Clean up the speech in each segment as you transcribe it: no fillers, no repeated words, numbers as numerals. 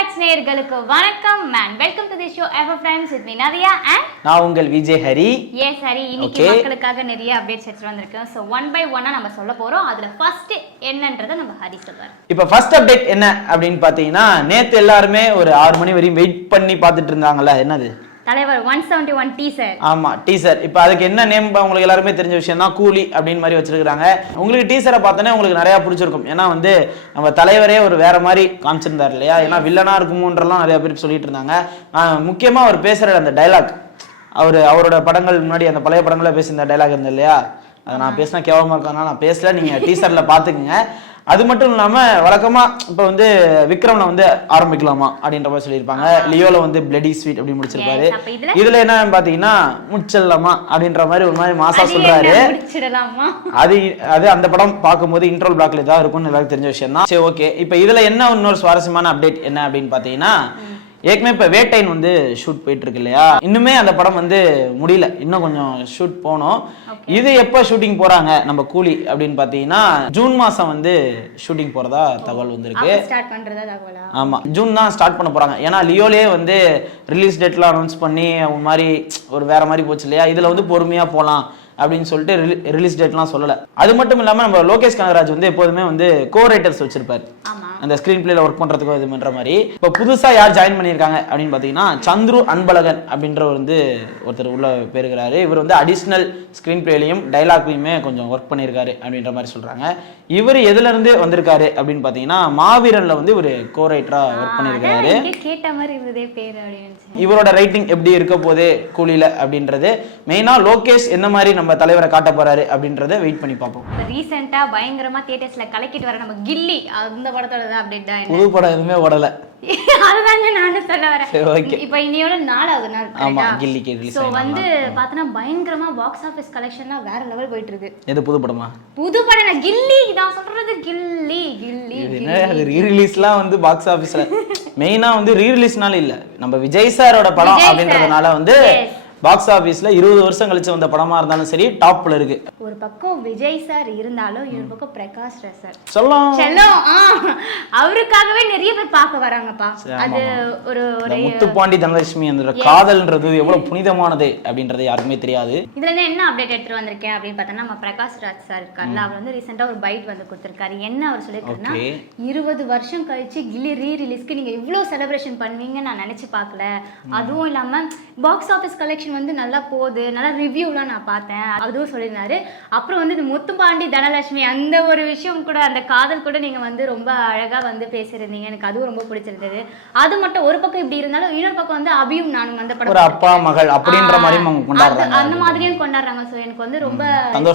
Facts நேயர்களுக்கு வணக்கம் மேன் வெல்கம் டு தி ஷோ எவர் friends with me Nadhiya and நான் உங்கள் விஜய் ஹரி. எஸ் ஹரி, இன்னைக்கு மக்களுக்காக நிறைய அப்டேட்ஸ் எடுத்து வந்திருக்கோம். சோ ஒன் பை ஒன்னா நம்ம சொல்ல போறோம். அதுல ஃபர்ஸ்ட் என்னன்றதை நம்ம ஹரி சொல்றாரு. இப்போ ஃபர்ஸ்ட் அப்டேட் என்ன அப்படின்னு பாத்தீங்கன்னா, நேத்து எல்லாருமே ஒரு 6 மணி வரையும் வெயிட் பண்ணி பார்த்துட்டு இருந்தாங்கல்ல, என்னது தலைவர் 171 டீசர். ஆமா டீசர். இப்போ அதுக்கு என்ன நேம் உங்களுக்கு எல்லாருமே தெரிஞ்ச விஷயம் தான், கூலி அப்படின்னு மாதிரி வச்சிருக்காங்க. உங்களுக்கு டீசரை பார்த்தோன்னே உங்களுக்கு நிறைய பிடிச்சிருக்கும். ஏன்னா வந்து நம்ம தலைவரே ஒரு வேற மாதிரி காமிச்சிருந்தார் இல்லையா, ஏன்னா வில்லனா இருக்குமோன்றலாம் நிறைய பேர் சொல்லிட்டு இருந்தாங்க. முக்கியமா அவர் பேசுற அந்த டைலாக், அவரோட படங்கள் முன்னாடி அந்த பழைய படங்கள பேசியிருந்த டைலாக் இருந்தது இல்லையா, அதை நான் பேசினா கேவலமா இருக்கனால நான் பேசல, நீங்க டீசர்ல பாத்துக்குங்க. அது மட்டும் இல்லாம வழக்கமா இப்ப வந்து விக்ரம்ல வந்து ஆரம்பிக்கலாமா அப்படின்ற மாதிரி சொல்லியிருப்பாங்க. லியோல வந்து பிளடி ஸ்வீட் அப்படி முடிச்சிருப்பாரு. இதுல என்ன பாத்தீங்கன்னா முச்சல்லாமா அப்படின்ற மாதிரி ஒரு மாதிரி மாசா சொல்றாரு. அது அந்த படம் பார்க்கும்போது இன்ட்ரோல் பிளாக்ல தான் இருக்கும்னு எல்லாருக்கும் தெரிஞ்ச விஷயம் தான். சரி ஓகே, இப்ப இதுல என்ன இன்னொரு சுவாரஸ்யமான அப்டேட் என்ன அப்படின்னு பாத்தீங்கன்னா, ஏற்கனவே இப்ப வேட்டைன் வந்து ஷூட் போயிட்டு இருக்கு இல்லையா, இன்னுமே அந்த படம் வந்து முடியல, இன்னும் கொஞ்சம் ஷூட் போனோம். இது எப்ப ஷூட்டிங் போறாங்க நம்ம கூலி அப்படின்னு பாத்தீங்கன்னா, ஜூன் மாசம் வந்து ஷூட்டிங் போறதா தகவல் வந்திருக்கு. ஆமா, ஜூன் தான் ஸ்டார்ட் பண்ண போறாங்க. ஏன்னா லியோலே வந்து ரிலீஸ் டேட்லாம் அனௌன்ஸ் பண்ணி ஒரு மாதிரி ஒரு வேற மாதிரி போச்சு இல்லையா, இதுல வந்து பொறுமையா போலாம் அப்படின்னு சொல்லிட்டு ரிலீஸ் டேட்லாம் சொல்லல. அது மட்டும் இல்லாம நம்ம லோகேஷ் கனகராஜ் வந்து எப்போதுமே வந்து கோ ரைட்டர்ஸ் வச்சிருப்பாரு அந்த ஸ்கிரீன் பிளேல ஒர்க் பண்றதுக்கு இது பண்ற மாதிரி. இப்ப புதுசா யார் ஜாயின் பண்ணிருக்காங்க அப்படின்னு பாத்தீங்கன்னா, சந்துரு அன்பழகன் அப்படின்ற வந்து ஒருத்தர் உள்ள பேருக்கிறாரு. இவர் வந்து அடிஷனல் ஸ்கிரீன் பிளேலையும் டைலாக்லயுமே கொஞ்சம் ஒர்க் பண்ணிருக்காரு அப்படின்ற மாதிரி சொல்றாங்க. இவர் எதுல இருந்து வந்திருக்காரு அப்படின்னு பாத்தீங்கன்னா, மாவீரன்ல வந்து ஒரு கோ ரைட்டரா ஒர்க் பண்ணிருக்காரு. இவரோட ரைட்டிங் எப்படி இருக்க போதே கூலில அப்படின்றது மெயினா லோகேஷ் என்ன மாதிரி நம்ம தலைவரை காட்ட போறாரு அப்படின்றத வெயிட் பண்ணி பார்ப்போம். ரீசெண்டா பயங்கரமா தியேட்டர்ஸ்ல கலக்கிட்டு வர நம்ம கில்லி அந்த படத்தோட அப்டேட் தான். புது படம் எதுவுமே ஓடல, அதுதாங்க நானும் சொல்ல வரேன். இப்போ இன்னையோட 4வது நாள். ஆமா, கில்லிக்கு ரிலீஸ் சோ வந்து பார்த்தனா பயங்கரமா பாக்ஸ் ஆபீஸ் கலெக்ஷன்லாம் வேற லெவல் போயிட்டு இருக்கு. எது புது படமா? புது படம் நான் கில்லி நான் சொல்றது கில்லி கில்லி. அது ரீ ரிலீஸ்லாம் வந்து பாக்ஸ் ஆபீஸ்ல மெயினா வந்து ரீ ரிலீஸ்னால இல்ல, நம்ம விஜய் சாரோட படம் அப்படின்றதுனால வந்து பாக்ஸ் ஆபீஸ்ல 20 வருஷம் கழிச்சு வந்த படமா இருந்தாலும் சரி டாப்ல இருக்கு. ஒரு பக்கம் விஜய் சார் இருந்தாலும் இன்னொரு பக்கம் பிரகாஷ் ராஜ் சார் செல்லம் அவருக்காகவே நிறைய பேர் பார்க்க வராங்கப்பா. அது ஒரு முத்துப்பாண்டி தனலட்சுமி அந்த காதல்ன்றது எவ்வளவு புனிதமானது அப்படின்றது யாருக்குமே தெரியாது. இதுல என்ன அப்டேட் எடுத்து வந்திருக்கேன் அப்படின்னு பார்த்தோம்னா, நம்ம பிரகாஷ் ராஜ் சார் இருக்கார்ல, அவர் வந்து ரீசெண்டா ஒரு பைட் வந்து கொடுத்திருக்காரு. என்ன அவர் சொல்லியிருக்காருன்னா, 20 வருஷம் கழிச்சு கில்லி ரீ ரிலீஸ்க்கு நீங்க இவ்வளவு செலிப்ரேஷன் பண்ணுவீங்கன்னு நான் நினைச்சு பார்க்கல. அதுவும் இல்லாம பாக்ஸ் ஆபீஸ் கலெக்ஷன் வந்து நல்லா போகுது, நல்லா ரிவ்யூலாம் நான் பார்த்தேன், அதுவும் சொல்லியிருந்தாரு. அப்புறம் வந்து இந்த முத்துப்பாண்டி தனலட்சுமி அந்த ஒரு விஷயம் கூட, அந்த காதல் கூட நீங்க வந்து ரொம்ப அழகா வந்து பேசியிருந்தீங்க, எனக்கு அதுவும் ரொம்ப பிடிச்சிருந்தது. அது மட்டும் ஒரு பக்கம் இப்படி இருந்தாலும் இன்னொரு பக்கம் வந்து அபியும் நானும் அந்த படம் ஒரு அப்பா மகள் அப்படின்ற மாதிரி கொண்டாடுறாங்க, அந்த மாதிரியும் கொண்டாடுறாங்க. ஸோ எனக்கு வந்து ரொம்ப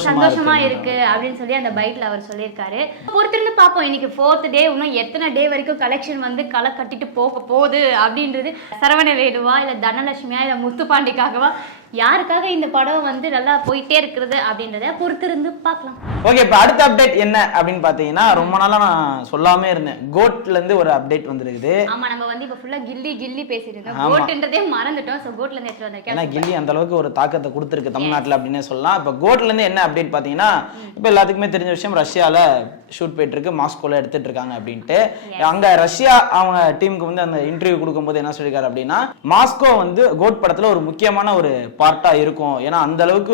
சந்தோஷமா இருக்கு அப்படின்னு சொல்லி அந்த பைட்ல அவர் சொல்லியிருக்காரு. பொறுத்திருந்து பார்ப்போம், இன்னைக்கு 4th டே, இன்னும் எத்தனை டே வரைக்கும் கலெக்ஷன் வந்து களை கட்டிட்டு போக போகுது அப்படின்றது. சரவண வேலுவா இல்ல தனலட்சுமியா இல்ல முத்துப்பாண்டிக்காகவா, யாருக்காக இந்த படம் வந்து நல்லா போயிட்டே இருக்கிறது அப்படின்றத பொறுத்திருந்து பார்க்கலாம். ஓகே, இப்போ அடுத்த அப்டேட் என்ன அப்படின்னு பாத்தீங்கன்னா, ரொம்ப நாளா நான் சொல்லாமே இருந்தேன், கோட்ல இருந்து ஒரு அப்டேட் வந்திருக்குது. ஆமா, நம்ம வந்து இப்ப ஃபுல்லா கில்லி கில்லி பேசிட்டு இருந்தோம், கோட்ன்றதே மறந்துட்டோம். சோ கோட்ல இருந்து எடுத்து வந்திருக்கேன். ஏன்னா கில்லி அந்த அளவுக்கு ஒரு தாக்கத்தை கொடுத்திருக்கு தமிழ்நாட்டுல அப்படினே சொல்லலாம். இப்போ கோட்ல இருந்து என்ன அப்டேட் பாத்தீங்கன்னா, இப்போ எல்லாத்துக்குமே தெரிஞ்ச விஷயம், ரஷ்யால ஷூட் போயிட்டு இருக்கு, மாஸ்கோல எடுத்துட்டு இருக்காங்க அப்படின்ட்டு. அங்க ரஷ்யா அவங்க டீமுக்கு வந்து அந்த இன்டர்வியூ கொடுக்கும்போது என்ன சொல்லிருக்காரு அப்படின்னா, மாஸ்கோ வந்து கோட் படத்துல ஒரு முக்கியமான ஒரு பார்ட்டா இருக்கும், ஏன்னா அந்த அளவுக்கு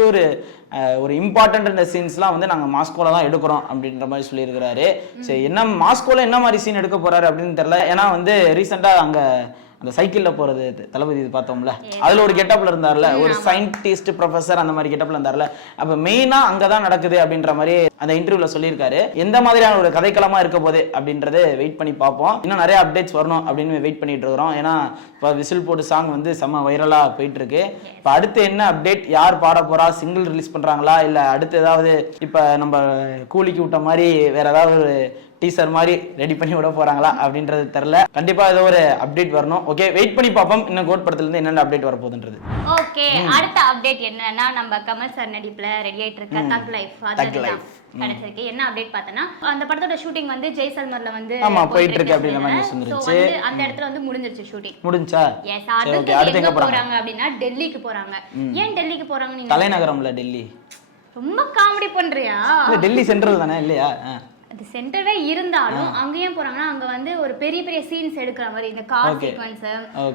ஒரு இம்பார்ட்டன்ட் சீன்ஸ்லாம் வந்து நாங்க மாஸ்கோல தான் எடுக்கிறோம் அப்படின்ற மாதிரி சொல்லியிருக்கிறாரு. சரி, என்ன மாஸ்கோல என்ன மாதிரி சீன் எடுக்க போறாரு அப்படின்னு தெரியல. ஏன்னா வந்து ரீசெண்டா அங்க அந்த சைக்கிள்ல போறது தளபதி பார்த்தோம்ல, அதுல ஒரு கெட்டப்ல இருந்தார்ல, ஒரு சயின்டிஸ்ட் ப்ரொஃபசர் அந்த மாதிரி கெட்டப்ல இருந்தார்ல. அப்ப மெயினா அங்கதான் நடக்குது அப்படின்ற மாதிரி அந்த இன்டர்வியூல சொல்லியிருக்காரு. எந்த மாதிரியான ஒரு கதைக்களமா இருக்க போது அப்படின்றத வெயிட் பண்ணி பார்ப்போம். இன்னும் நிறைய அப்டேட்ஸ் வரணும் அப்படின்னு வெயிட் பண்ணிட்டு இருக்கிறோம். ஏன்னா இப்போ விசில் போட்டு சாங் வந்து செம்ம வைரலா போயிட்டு இருக்கு. இப்போ அடுத்து என்ன அப்டேட், யார் பாட போறா, சிங்கிள் ரிலீஸ் பண்றாங்களா இல்ல அடுத்து ஏதாவது இப்ப நம்ம கூலிக்கு விட்ட மாதிரி வேற ஏதாவது ஒரு டீசர் மாதிரி ரெடி பண்ணி விட போறாங்களா அப்படின்றது தெரியல. கண்டிப்பா ஏதோ ஒரு அப்டேட் வரணும். ஓகே, வெயிட் பண்ணி பார்ப்போம் இன்னும் கோட் படத்துல இருந்து என்னென்ன அப்டேட் வர போகுதுன்றது. ஓகே, அடுத்த அப்டேட் என்னன்னா, நம்ம கமல் சார் நடிப்புல ரெடி ஆயிட்டு இருக்க தக் லைஃப் கிடைச்சிருக்கு. என்ன அப்டேட் பார்த்தனா, அந்த படத்தோட ஷூட்டிங் வந்து ஜெய்சல்மர்ல வந்து போயிட்டு இருக்கு அப்படின்ற மாதிரி சொல்லிருச்சு. அந்த இடத்துல வந்து முடிஞ்சிருச்சு ஷூட்டிங். முடிஞ்சா? எஸ். அடுத்து எங்க போறாங்க அப்படின்னா டெல்லிக்கு போறாங்க. ஏன் டெல்லிக்கு போறாங்க? தலைநகரம்ல டெல்லி. ரொம்ப காமெடி பண்றியா? டெல்லி சென்ட்ரல் தானே இல்லையா? அது சென்டரே இருந்தாலும் அங்க ஏன் போறாங்கன்னா அங்க வந்து ஒரு பெரிய பெரிய சீன்ஸ் எடுக்கிற மாதிரி இந்த கார் சீக்வென்ஸ்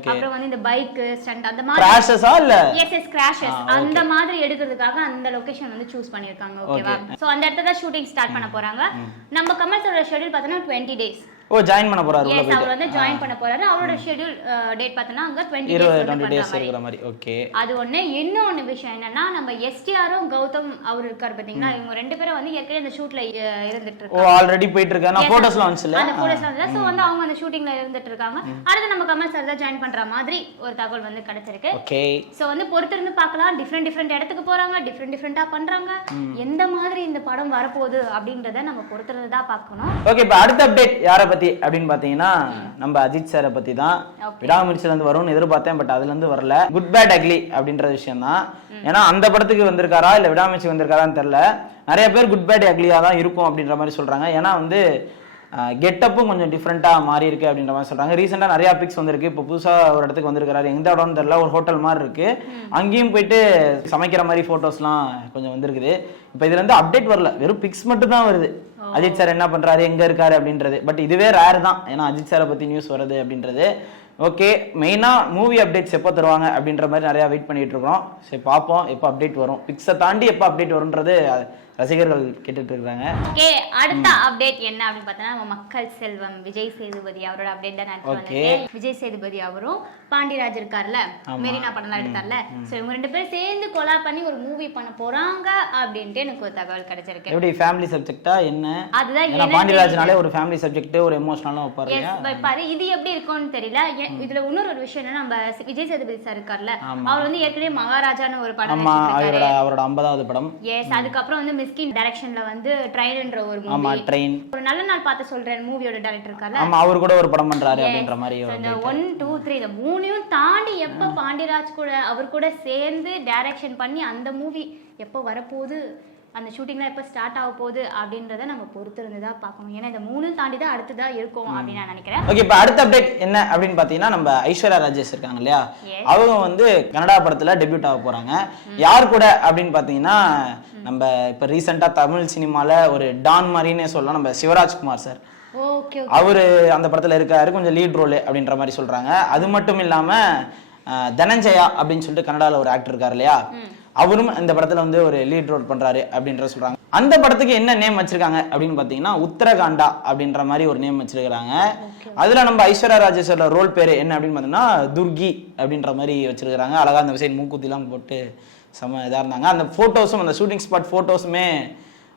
அப்புறம் வந்து இந்த பைக் ஸ்டண்ட் அந்த மாதிரி கிராஷஸா இல்ல எஸ் கிராஷஸ் அந்த மாதிரி எடுக்கிறதுக்காக அந்த லொகேஷன் வந்து சூஸ் பண்ணிருக்காங்க ஓகேவா சோ அந்த இடத்துல தான் ஷூட்டிங் ஸ்டார்ட் பண்ண போறாங்க நம்ம கமல் சாரோட ஷெட்யூல் பார்த்தோன்னா 20 days ஓ ஜாயின் பண்ண போறாரு எஸ் அவர் வந்து ஜாயின் பண்ண போறாரு அவரோட ஷெட்யூல் டேட் பார்த்தோன்னா அங்க 20 days இருக்கிற மாதிரி ஓகே அது ஒண்ணே இன்னொரு விஷயம் என்னன்னா நம்ம எஸ்டிஆரும் கௌதம் அவர் இருக்கார் பாத்தீங்கன்னா இவங்க ரெண்டு பேரும் வந்து ஏற்கனவே அந்த ஷூட்ல இருந்துட்டு இருக்காங்க ஓ ஆல்ரெடி போயிட்டு இருக்காங்க நான் போட்டோஸ்ல வந்துச்சுல அந்த போட்டோஸ்ல வந்து சோ வந்து அவங்க அந்த ஷூட்டிங்ல இருந்துட்டு இருக்காங்க அடுத்து நம்ம கமல் சார் தான் ஜாயின் பண்ற மாதிரி ஒரு தகவல் வந்து கிடைச்சிருக்கு ஓகே சோ வந்து பொறுத்திருந்து பார்க்கலாம் டிஃபரெண்ட் இடத்துக்கு போறாங்க டிஃபரெண்டா பண்றாங்க எந்த மாதிரி இந்த படம் வரப்போகுது அப்படின்றத நம்ம பொறுத்திருந்து தான் பார்க்கணும் ஓகே இப்போ அடுத்த அப்டேட் யாரை பத்தி அப்படின்னு பாத்தீங்கன்னா நம்ம அஜித் சாரை பத்தி தான் விடாமுயற்சியில இருந்து வரும்னு எதிர்பார்த்தேன் பட் அதுல இருந்து வரல குட் பேட் அக்லி அப்படின்ற விஷயம் தான் ஏன்னா அந்த படத்துக்கு வந்திருக்காரா இல்ல விடாமுயற்சி வந்திருக்காரான்னு தெரியல நிறைய பேர் குட் பேட் அக்லியா தான் இருக்கும் அப்படின்ற மாதிரி சொல்றாங்க ஏன்னா வந்து கெட்டப்பும் கொஞ்சம் டிஃப்ரெண்ட்டாக மாறி இருக்கு அப்படின்ற மாதிரி சொல்றாங்க ரீசெண்டாக நிறைய பிக்ஸ் வந்திருக்கு இப்போ புதுசாக ஒரு இடத்துக்கு வந்திருக்காரு எந்த இடம்னு தெரியல ஒரு ஹோட்டல் மாதிரி இருக்கு அங்கேயும் போயிட்டு சமைக்கிற மாதிரி ஃபோட்டோஸ்லாம் கொஞ்சம் வந்திருக்குது இப்போ இதுல இருந்து அப்டேட் வரல வெறும் பிக்ஸ் மட்டும் தான் வருது அஜித் சார் என்ன பண்றாரு எங்க இருக்காரு அப்படின்றது பட் இதுவே ரேர் தான் ஏன்னா அஜித் சாரை பத்தி நியூஸ் வருது அப்படின்றது ஓகே மெயினா மூவி அப்டேட்ஸ் எப்போ தருவாங்க அப்படின்ற மாதிரி நிறைய வெயிட் பண்ணிட்டு இருக்கோம் சரி பார்ப்போம் எப்போ அப்டேட் வரும் பிக்ஸை தாண்டி எப்போ அப்டேட் வரும்ன்றது ரசிகர்கள் கேட்டுட்டு இருக்காங்க ஓகே அடுத்த அப்டேட் என்ன அப்படின்னு பார்த்தா நம்ம மக்கள் செல்வம் விஜய் சேதுபதி அவரோட அப்டேட் தான் நான் வந்திருக்கேன் விஜய் சேதுபதி அவரும் பாண்டியராஜ் இருக்கார்ல மெரினா படம்லாம் எடுத்தார்ல சோ இவங்க ரெண்டு பேரும் சேர்ந்து கொலாப் பண்ணி ஒரு மூவி பண்ண போறாங்க அப்படின்ட்டு எனக்கு ஒரு தகவல் கிடைச்சிருக்கு எப்படி ஃபேமிலி சப்ஜெக்ட்டா என்ன அதுதான் ஏன்னா பாண்டியராஜ்னாலே ஒரு ஃபேமிலி சப்ஜெக்ட் ஒரு எமோஷனலா வைப்பாரு இது எப்படி இருக்கும்னு தெரியல இதுல இன்னொரு ஒரு விஷயம் என்ன நம்ம விஜய் சேதுபதி சார் இருக்கார்ல அவர் வந்து ஏற்கனவே மகாராஜான்னு ஒரு படம் அவரோட 50வது படம் எஸ் அதுக்கப்புறம் வந்து மிஸ்கின் டைரக்ஷன்ல வந்து ட்ரெயின்ன்ற ஒரு மூவி ஆமா ட்ரெயின் ஒரு நல்ல நாள் பார்த்து சொல்றேன் மூவியோட டைரக்டர் இருக்கார்ல ஆமா அவர் கூட ஒரு படம் பண்றாரு அப்படின்ற மாதிரி இந்த 1 2 3 இந்த மூணையும் தாண்டி எப்ப பாண்டியராஜ் கூட அவர் கூட சேர்ந்து டைரக்ஷன் பண்ணி அந்த மூவி எப்போ வரப்போகுது அந்த ஷூட்டிங்லாம் எப்போ ஸ்டார்ட் ஆக போகுது அப்படின்றத நம்ம பொறுத்திருந்து தான் பார்க்கணும் ஏன்னா இந்த மூணு தாண்டி தான் அடுத்ததா இருக்கும் அப்படின்னு நான் நினைக்கிறேன் ஓகே இப்போ அடுத்த அப்டேட் என்ன அப்படின்னு பார்த்தீங்கன்னா நம்ம ஐஸ்வர்யா ராஜேஷ் இருக்காங்க இல்லையா அவங்க வந்து கன்னடா படத்துல டெபியூட் ஆக போறாங்க யார் கூட அப்படின்னு பார்த்தீங்கன்னா நம்ம இப்போ ரீசெண்டாக தமிழ் சினிமால ஒரு டான் மாதிரின்னு சொல்லலாம் நம்ம சிவராஜ்குமார் சார் அவரு அந்த படத்துல இருக்காரு கொஞ்சம் லீட் ரோல் அப்படின்ற மாதிரி சொல்றாங்க அது மட்டும் இல்லாம தனஞ்சயா அப்படின்னு சொல்லிட்டு கன்னடால ஒரு ஆக்டர் இருக்காரு இல்லையா அவரும் இந்த படத்துல வந்து ஒரு லீட் ரோல் பண்றாரு அப்படின்ற சொல்றாங்க அந்த படத்துக்கு என்ன நேம் வச்சிருக்காங்க அப்படின்னு பாத்தீங்கன்னா உத்தரகாண்டா அப்படின்ற மாதிரி ஒரு நேம் வச்சிருக்காங்க அதுல நம்ம ஐஸ்வர்யா ராஜேஷோட ரோல் பேரு என்ன அப்படின்னு பாத்தீங்கன்னா துர்கி அப்படின்ற மாதிரி வச்சிருக்காங்க அழகா அந்த சைடு மூக்குத்தி எல்லாம் போட்டு செம இதா இருந்தாங்க அந்த போட்டோஸும் அந்த ஷூட்டிங் ஸ்பாட் போட்டோஸுமே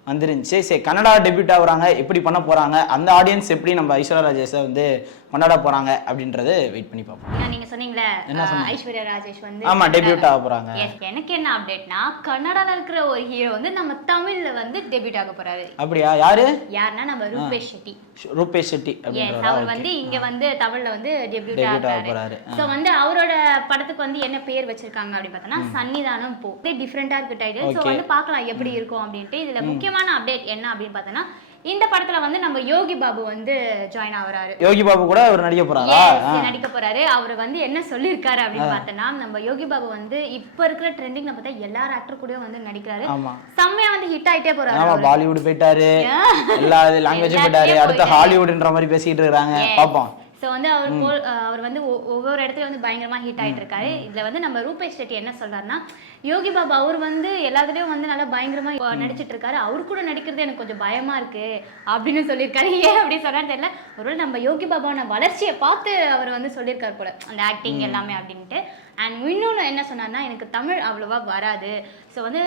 வந்துருந்துச்சு சரி கன்னடா டெபியூட் ஆகுறாங்க எப்படி பண்ண போறாங்க அந்த ஆடியன்ஸ் எப்படி நம்ம ஐஸ்வர்யா ராஜேஷை வந்து கொண்டாட போறாங்க அப்படின்றது வெயிட் பண்ணி பார்ப்போம் நீங்க சொன்னீங்களே ஐஸ்வர்யா ராஜேஷ் வந்து ஆமா டெபியூட் ஆக போறாங்க எனக்கு என்ன அப்டேட்னா கன்னடால இருக்கிற ஒரு ஹீரோ வந்து நம்ம தமிழ்ல வந்து டெபியூட் ஆக போறாரு அப்படியா யாருன்னா நம்ம ரூபேஷ் ஷெட்டி அவர் வந்து இங்க வந்து தமிழ்ல வந்து டெபியூட் ஆகுறாரு சோ வந்து அவரோட படத்துக்கு வந்து என்ன பேர் வச்சிருக்காங்க அப்படி பார்த்தா சன்னிதானம் போ டிஃபரெண்டா இருக்கு டைட்டில் சோ வந்து பார்க்கலாம் எப்படி இருக்கும் அப்படின்ட்டு இதுல முக்கியமான அப்டேட் என்ன அப்படின்னு பார்த்தோன்னா இந்த படத்துல வந்து நம்ம யோகி பாபு வந்து ஜாயின் ஆகுறாரு யோகி பாபு கூட அவர் நடிக்க போறாரு அவர் வந்து என்ன சொல்லிருக்காரு அப்படின்னு பார்த்தோன்னா நம்ம யோகி பாபு வந்து இப்ப இருக்கிற ட்ரெண்டிங்ல பார்த்தா எல்லா ஆக்டர் கூட வந்து நடிக்கிறாரு செம்மையா வந்து ஹிட் ஆயிட்டே போறாரு பாலிவுட் போயிட்டாரு எல்லா லாங்குவேஜும் போயிட்டாரு அடுத்து ஹாலிவுட்ன்ற மாதிரி பேசிட்டு இருக்காங்க பாப்போம் ஸோ வந்து அவர் வந்து ஒவ்வொரு இடத்துல வந்து பயங்கரமா ஹிட் ஆயிட்டு இருக்காரு இதுல வந்து நம்ம ரூபேஷ் ஷெட்டி என்ன சொல்றாருன்னா யோகி பாபு அவர் வந்து எல்லாத்துலயும் வந்து நல்லா பயங்கரமா நடிச்சிட்டு இருக்காரு அவரு கூட நடிக்கிறது எனக்கு கொஞ்சம் பயமா இருக்கு அப்படின்னு சொல்லியிருக்காரு ஏன் அப்படி சொன்னான்னு தெரியல ஒருவேளை நம்ம யோகி பாபாவோட வளர்ச்சியை பார்த்து அவர் வந்து சொல்லியிருக்காரு போல அந்த ஆக்டிங் எல்லாமே அப்படின்ட்டு அண்ட் இன்னொன்று என்ன சொன்னார்னா எனக்கு தமிழ் அவ்வளோவா வராது ஸோ வந்து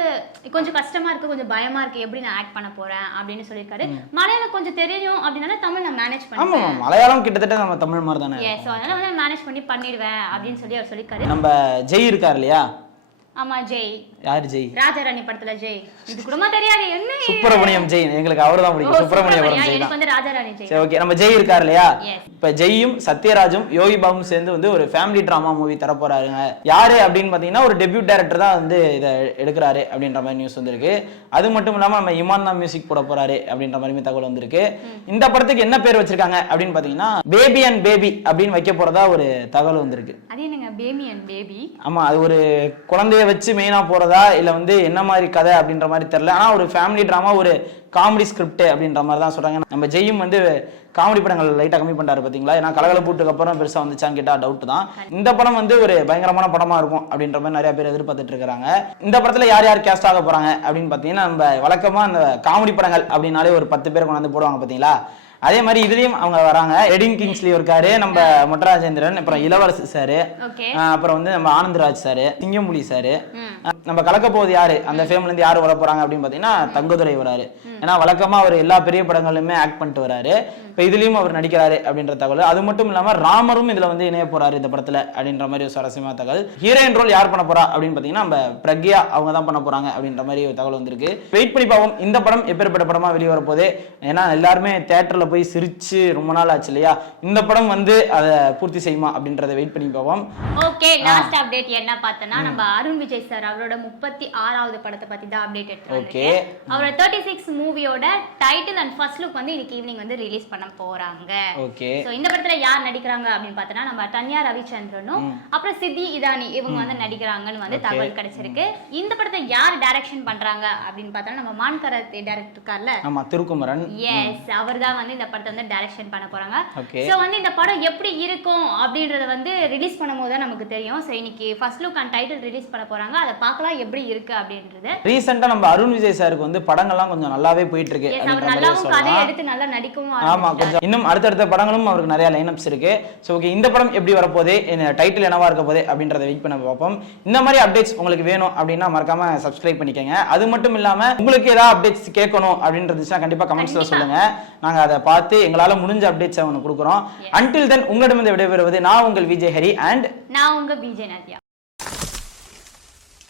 கொஞ்சம் கஷ்டமா இருக்கு கொஞ்சம் பயமா இருக்கு எப்படி நான் ஆக்ட் பண்ண போறேன் அப்படின்னு சொல்லியிருக்காரு மலையாளம் கொஞ்சம் தெரியும் அப்படின்னால தமிழ் நான் மேனேஜ் பண்ணுவேன் மலையாளம் கிட்டத்தட்ட நம்ம தமிழ் மாதிரி தானே ஸோ அதனால வந்து மேனேஜ் பண்ணி பண்ணிடுவேன் அப்படின்னு சொல்லி அவர் சொல்லியிருக்காரு நம்ம ஜெய் இருக்கார் இல்லையா ஆமா ஜெய் யார் ஜெய் ராஜாராணி படத்துல ஜெய் இது கூட தெரியாது என்ன சுப்பிரமணியம் ஜெய் எங்களுக்கு அவர்தான் பிடிக்கும் சுப்பிரமணியம் படம் ஜெய் எனக்கு வந்து ராஜாராணி ஜெய் சரி ஓகே நம்ம ஜெய் இருக்கார் இல்லையா இப்ப ஜெய்யும் சத்யராஜும் யோகி பாபும் சேர்ந்து வந்து ஒரு ஃபேமிலி டிராமா மூவி தர போறாருங்க யாரு அப்படின்னு பாத்தீங்கன்னா ஒரு டெபியூட் டைரக்டர் தான் வந்து இதை எடுக்கிறாரு அப்படின்ற மாதிரி நியூஸ் வந்திருக்கு அது மட்டும் இல்லாம நம்ம இமான் தான் மியூசிக் போட போறாரு அப்படின்ற மாதிரி தகவல் வந்திருக்கு இந்த படத்துக்கு என்ன பேர் வச்சிருக்காங்க அப்படின்னு பாத்தீங்கன்னா பேபி அண்ட் பேபி அப்படின்னு வைக்க போறதா ஒரு தகவல் வந்திருக்கு அது என்னங்க பேபி அண்ட் பேபி ஆமா அது ஒரு குழந்தைய வச்சு மெயினா போறதா இல்ல வந்து என்ன மாதிரி கதை அப்படின்ற மாதிரி தெரியல ஆனா ஒரு ஃபேமிலி டிராமா ஒரு காமெடி ஸ்கிரிப்ட் அப்படின்ற மாதிரி தான் சொல்றாங்க. நம்ம ஜெயும் வந்து காமெடி படங்கள் லைட்டா கம்மி பண்ணாரு பாத்தீங்களா, ஏன்னா கலகலப்பூட்டுக்கு அப்புறம் பெருசா வந்துச்சான்னு கேட்டா டவுட் தான். இந்த படம் வந்து ஒரு பயங்கரமான படமா இருக்கும் அப்படின்ற மாதிரி நிறைய பேர் எதிர்பார்த்துட்டு இருக்காங்க. இந்த படத்துல யார் யார் கேஸ்ட் ஆக போறாங்க அப்படின்னு பாத்தீங்கன்னா, நம்ம வழக்கமா அந்த காமெடி படங்கள் அப்படின்னாலே ஒரு 10 பேர் கொண்டாந்து போடுவாங்க பாத்தீங்களா, அதே மாதிரி இதுலயும் அவங்க வராங்க. எடின் கிங்ஸ்லி இருக்காரு, நம்ம மொட்டராஜேந்திரன், அப்புறம் இளவரசி சாரு, அப்புறம் வந்து நம்ம ஆனந்தராஜ் சாரு, சிங்கம்புலி சாரு. நம்ம கலக்க போகுது யாரு, அந்த ஃபேம்ல இருந்து யாரு வர போறாங்க அப்படின்னு பாத்தீங்கன்னா தங்கதுரை வராரு. ஏன்னா வழக்கமா அவர் எல்லா பெரிய படங்களுமே ஆக்ட் பண்ணிட்டு வராரு. இப்ப இதுலயும் அவர் நடிக்கிறாரு அப்படின்ற தகவல். அது மட்டும் இல்லாம ராமரும் இதுல வந்து இணைய போறாரு இந்த படத்துல அப்படின்ற மாதிரி ஒரு சுவாரஸ்யமான தகவல். ஹீரோயின் ரோல் யார் பண்ண போறா அப்படின்னு பாத்தீங்கன்னா நம்ம பிரக்யா அவங்க தான் பண்ண போறாங்க அப்படின்ற மாதிரி ஒரு தகவல் வந்திருக்கு. வெயிட் பண்ணி பார்ப்போம் இந்த படம் எப்பேற்பட்ட படமா வெளியே வர போகுது. ஏன்னா எல்லாருமே தியேட்டர்ல போய் சிரிச்சு ரொம்ப நாள் ஆச்சு இல்லையா, இந்த படம் வந்து அதை பூர்த்தி செய்யுமா அப்படின்றத வெயிட் பண்ணி பார்ப்போம். ஓகே, லாஸ்ட் அப்டேட் என்ன பார்த்தனா, நம்ம அருண் விஜய் சார் அவரோட 36வது படத்தை பத்தி தான் அப்டேட் எடுத்துருக்காங்க. அவரோட 36 மூவியோட டைட்டில் அண்ட் ஃபர்ஸ்ட் லுக் வந்து இன்னைக்கு ஈவினிங் வந்து ரிலீஸ் பண்ண போறாங்க. ஓகே, சோ இந்த படத்துல யார் நடிக்கிறாங்க அப்படின்னு பார்த்தனா, நம்ம தன்யா ரவிச்சந்திரனும் அப்புறம் சித்தி இதானி இவங்க வந்து நடிக்கிறாங்கன்னு வந்து தகவல் கிடைச்சிருக்கு. இந்த படத்தை யார் டைரக்ஷன் பண்றாங்க அப்படின்னு பார்த்தா, நம்ம மான்கரத் டைரக்டர் இருக்கார்ல, ஆமா திருக்குமரன், எஸ் அவர்தான் வந்து இந்த படத்தை வந்து டைரக்ஷன் பண்ண போறாங்க. சோ வந்து இந்த படம் எப்படி இருக்கும் அப்படின்றத வந்து ரிலீஸ் பண்ணும்போது தான் நமக்கு தெரியும். சோ இன்னைக்கு first look and title release பண்ண போறாங்க, அதை பார்க்கலாம் எப்படி இருக்கு அப்படின்றது. ரீசெண்டா நம்ம அருண் விஜய் சாருக்கு வந்து படங்கள்லாம் கொஞ்சம் நல்லாவே போயிட்டு இருக்கு. அவர் நல்லாவும் கதை எடுத்து நல்லா நடிக்கவும் ஆமா, கொஞ்சம் இன்னும் அடுத்தடுத்த படங்களும் அவருக்கு நிறைய லைனப்ஸ் இருக்கு. சோ ஓகே, இந்த படம் எப்படி வரப்போகுது, டைட்டில் என்னவா இருக்க போகுது அப்படின்றத வெயிட் பண்ண பார்ப்போம். இந்த மாதிரி அப்டேட்ஸ் உங்களுக்கு வேணும் அப்படின்னா மறக்காம சப்ஸ்கிரைப் பண்ணிக்கங்க. அது மட்டும் இல்லாம உங்களுக்கு ஏதாவது அப்டேட்ஸ் கேட்கணும் அப்படின்றதுனா கண்டிப்பா கமெண்ட்ஸ்ல சொல்லுங்க. நாங்க அதை பார்த்து எங்களால முடிஞ்ச அப்டேட்ஸ் அவனுக்கு கொடுக்குறோம். அன்டில் தென் உங்களிடமிருந்து விடைபெறுவது நான் உங்கள் விஜய் ஹரி அண்ட் நான் உங்க விஜய் நதியா.